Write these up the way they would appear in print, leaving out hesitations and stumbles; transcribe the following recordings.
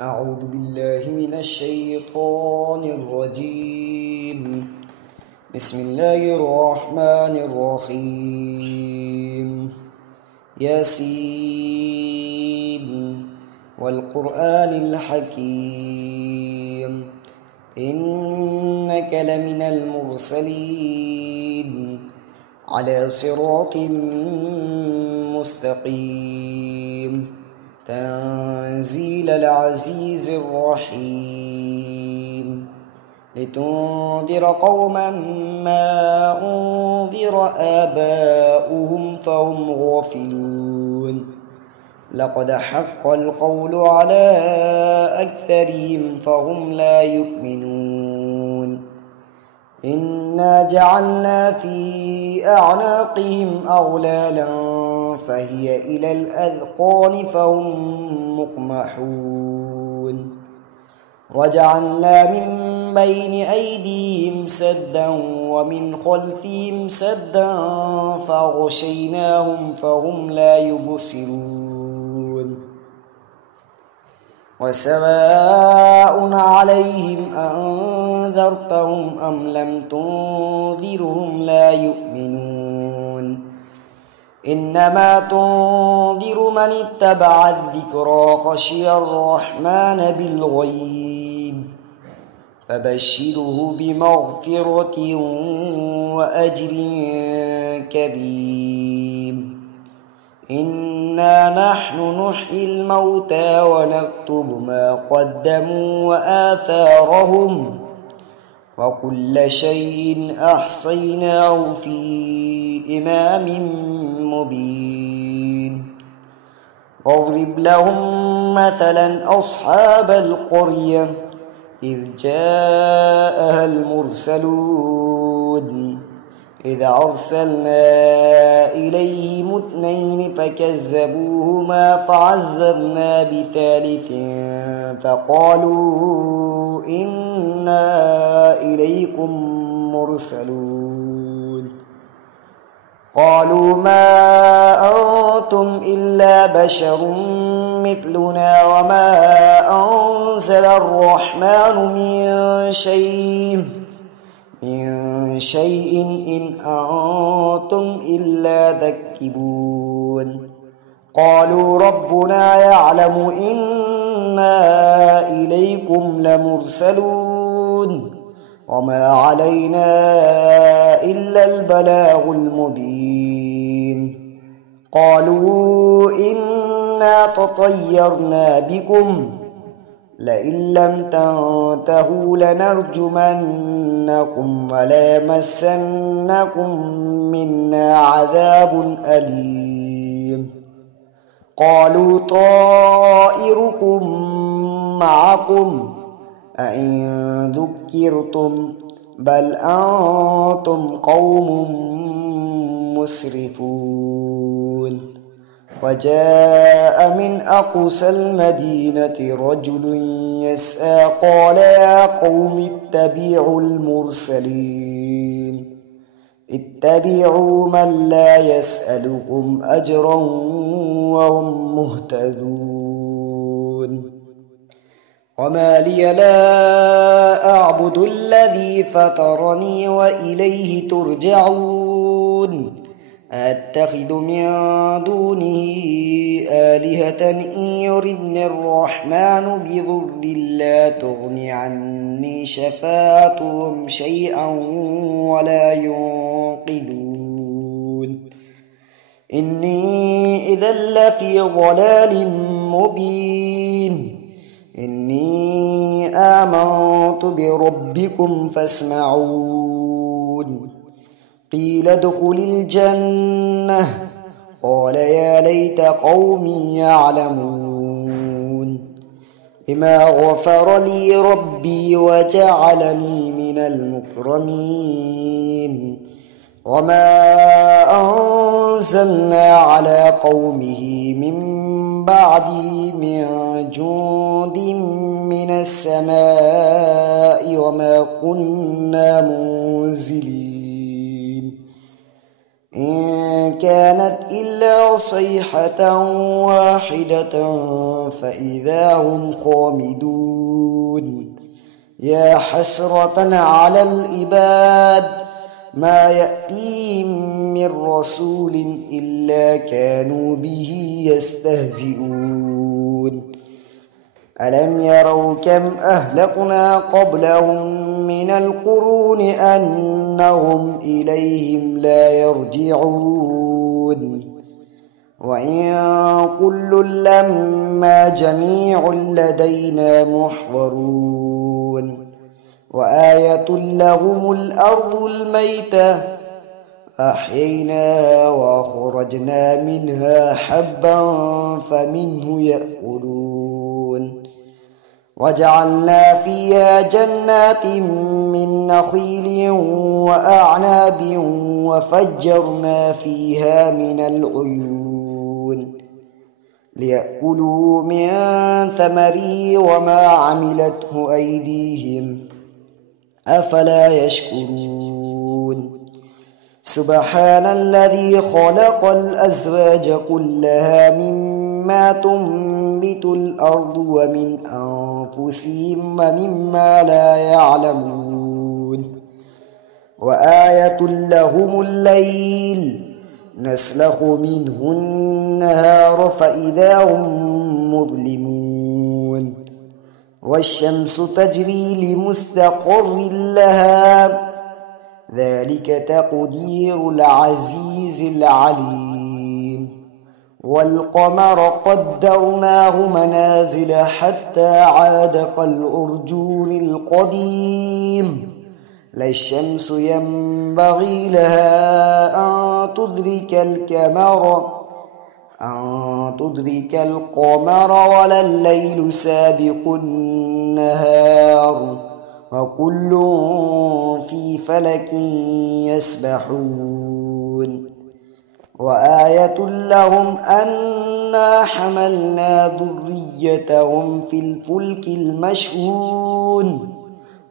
أعوذ بالله من الشيطان الرجيم. بسم الله الرحمن الرحيم. ياسين والقرآن الحكيم إنك لمن المرسلين على صراط مستقيم تنزيل العزيز الرحيم لتنذر قوما ما أنذر آباؤهم فهم غافلون لقد حق القول على أكثرهم فهم لا يؤمنون إنا جعلنا في أعناقهم أغلالا فهي إلى الأذقان فهم مقمحون وجعلنا من بين أيديهم سدا ومن خلفهم سدا فأغشيناهم فهم لا يبصرون وسواء عليهم أنذرتهم أم لم تنذرهم لا يؤمنون إنما تنذر من اتبع الذكرى خشي الرحمن بالغيب فبشره بمغفرة وأجر كريم إنا نحن نحيي الموتى ونكتب ما قدموا وآثارهم وكل شيء أحصيناه في إمام مبين واضرب لهم مثلا أصحاب القرية إذ جاءها المرسلون إذ أرسلنا إليهم 2 فكذبوهما فعززنا بثالث فقالوا إنا إليكم مرسلون قالوا ما أنتم إلا بشر مثلنا وما أنزل الرحمن من شيء إن أنتم إلا تكذبون قالوا ربنا يعلم إنا إليكم لمرسلون وما علينا إلا البلاغ المبين قالوا إنا تطيرنا بكم لئن لم تنتهوا لنرجمنكم وليمسنكم منا عذاب أليم قالوا طائركم معكم أئن ذكرتم بل أنتم قوم مسرفون وجاء من أقصى المدينة رجل يسعى قال يا قوم اتبعوا المرسلين اتبعوا من لا يسألكم أجرا وهم مهتدون وما لي لا أعبد الذي فطرني وإليه ترجعون أتخذ من دونه آلهة إن يردني الرحمن بضر لا تغن عني شفاعتهم شيئا ولا ينقذون إني إذا لفي ضلال مبين إني آمنت بربكم فاسمعون قيل ادخل الجنة قال يا ليت قومي يعلمون بما غفر لي ربي وجعلني من المكرمين وما أنزلنا على قومه من بعدي من جند من السماء وما كنا منزلين إن كانت إلا صيحة واحدة فإذا هم خامدون يا حسرة على العباد ما يأتيهم من رسول إلا كانوا به يستهزئون ألم يروا كم أهلكنا قبلهم من القرون أنهم إليهم لا يرجعون وإن كل لما جميع لدينا محضرون وآية لهم الأرض الميتة أحييناها وأخرجنا منها حبا فمنه يأكلون وجعلنا فيها جنات من نخيل وأعناب وفجرنا فيها من العيون ليأكلوا من ثمره وما عملته أيديهم أفلا يشكرون سبحان الذي خلق الأزواج كلها مما تنبت الأرض ومن أنفسهم ومما لا يعلمون وآية لهم الليل نسلخ منه النهار فإذا هم مظلمون والشمس تجري لمستقر لها ذلك تقدير العزيز العليم والقمر قدرناه منازل حتى عاد كالعرجون القديم لا الشمس ينبغي لها أن تدرك القمر ولا الليل سابق النهار وكل في فلك يسبحون وآية لهم أنا حملنا ذريتهم في الفلك المشحون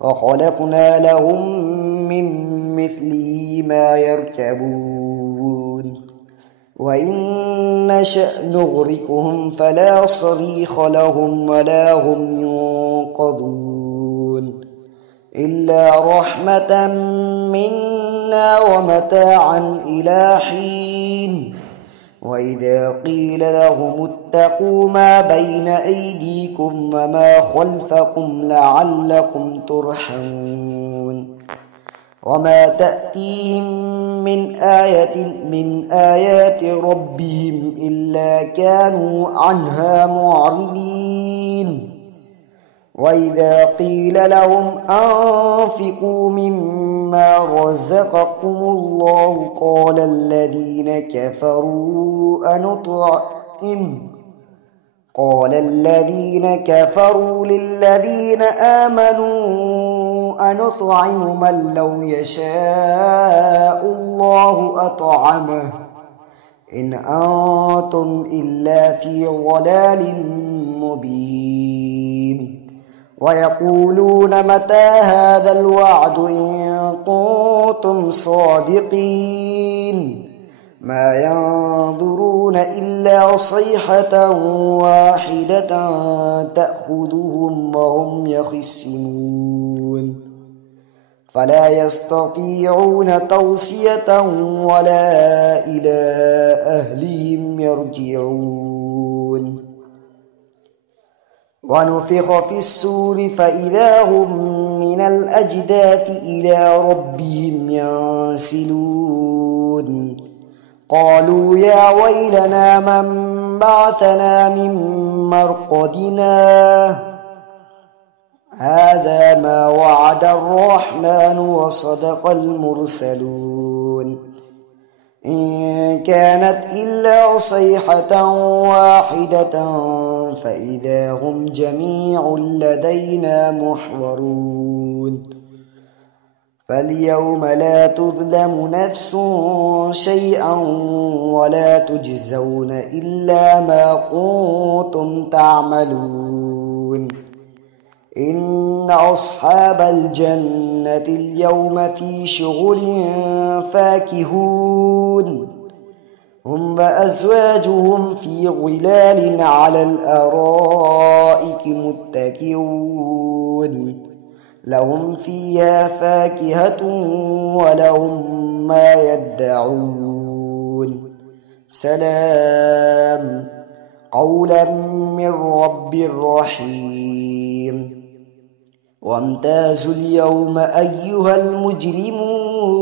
وخلقنا لهم من مثله ما يركبون وإن نشأ نغرقهم فلا صريخ لهم ولا هم ينقذون إلا رحمة منا ومتاعا إلى حين وإذا قيل لهم اتقوا ما بين أيديكم وما خلفكم لعلكم ترحمون وما تأتيهم من آية من آيات ربهم إلا كانوا عنها معرضين وإذا قيل لهم أنفقوا مما رزقكم الله قال الذين كفروا للذين آمنوا أنطعم من لو يشاء الله أطعمه إن أنتم إلا في ضلال مبين ويقولون متى هذا الوعد إن كنتم صادقين ما ينظرون إلا صيحة واحدة تأخذهم وهم يخصمون فلا يستطيعون توصية ولا إلى أهلهم يرجعون ونفخ في السور فإذا هم من الأجداث إلى ربهم ينسلون قالوا يا ويلنا من بعثنا من مرقدنا هذا ما وعد الرحمن وصدق المرسلون إن كانت إلا صيحة واحدة فإذا هم جميع لدينا محضرون فاليوم لا تظلم نفس شيئا ولا تجزون إلا ما كنتم تعملون إن أصحاب الجنة اليوم في شغل فاكهون هم وأزواجهم في ظلال على الأرائك متكئون لهم فيها فاكهة ولهم ما يدعون سلام قولا من رب رحيم وامتازوا اليوم أيها المجرمون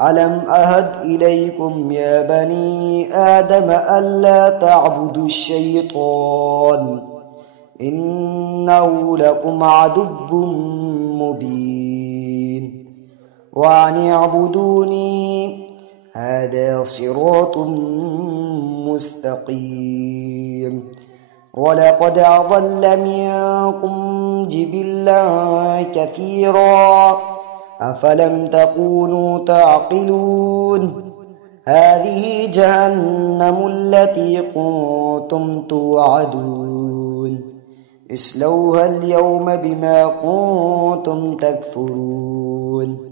ألم أهد إليكم يا بني آدم ألا تعبدوا الشيطان إنه لكم عدو مبين وأن اعبدوني هذا صراط مستقيم ولقد أضل منكم جبلا كثيرا أفلم تكونوا تعقلون هذه جهنم التي كنتم توعدون اصلوها اليوم بما كنتم تكفرون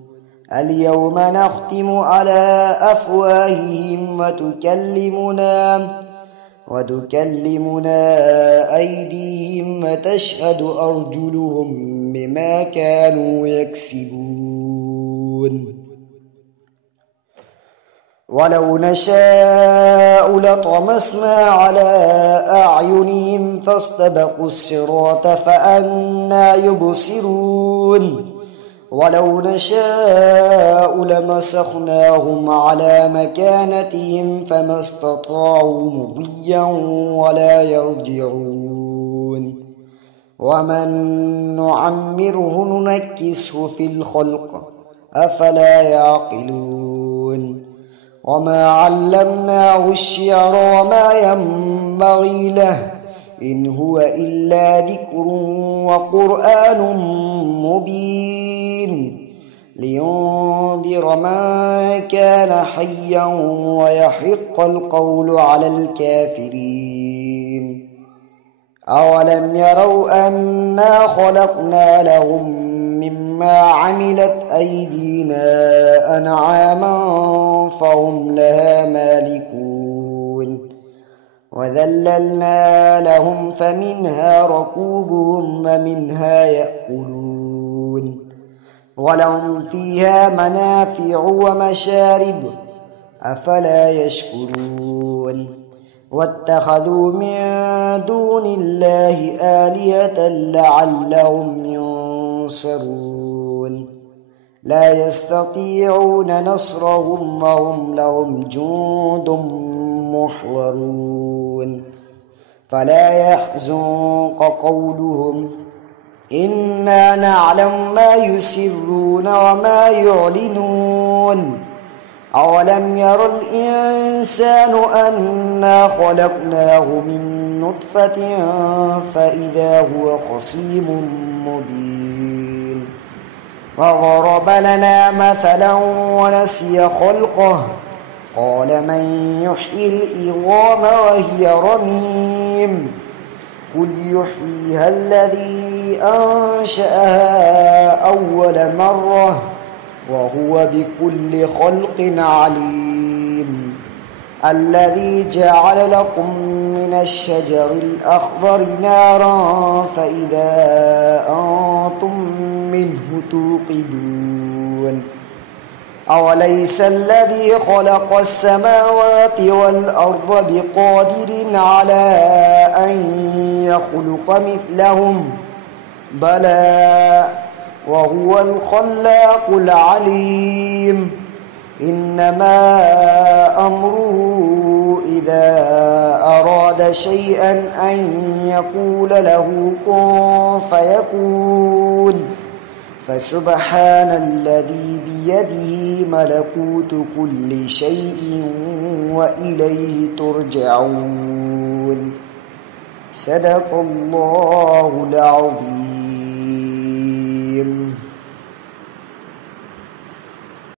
اليوم نختم على أفواههم وتكلمنا أيديهم وتشهد أرجلهم بما كانوا يكسبون ولو نشاء لطمسنا على أعينهم فاستبقوا الصراط فأنى يبصرون ولو نشاء لمسخناهم على مكانتهم فما استطاعوا مضيا ولا يرجعون ومن نعمره ننكسه في الخلق أفلا يعقلون وما علمناه الشعر وما ينبغي له إن هو إلا ذكر وقرآن مبين لينذر من كان حيا ويحق القول على الكافرين أولم يروا أنا خلقنا لهم مما عملت أيدينا أنعاما فهم لها مالكون وذللنا لهم فمنها ركوبهم ومنها يأكلون ولهم فيها منافع ومشارب أفلا يشكرون واتخذوا من دون الله آلهة لعلهم ينصرون لا يستطيعون نصرهم وهم لهم جند محضرون فلا يحزنك قولهم إنا نعلم ما يسرون وما يعلنون أولم ير الإنسان أنا خلقناه من نطفة فإذا هو خصيم مبين وضرب لنا مثلا ونسي خلقه قال من يحيي العظام وهي رميم قل يحييها الذي أنشأها أول مرة وهو بكل خلق عليم الذي جعل لكم من الشجر الأخضر نارا فإذا أنتم منه توقدون أوليس الذي خلق السماوات والأرض بقادر على أن يخلق مثلهم بلى وهو الخلاق العليم إنما أمره إذا أراد شيئا أن يقول له كن فيكون فسبحان الذي بيده ملكوت كل شيء وإليه ترجعون صدق الله العظيم.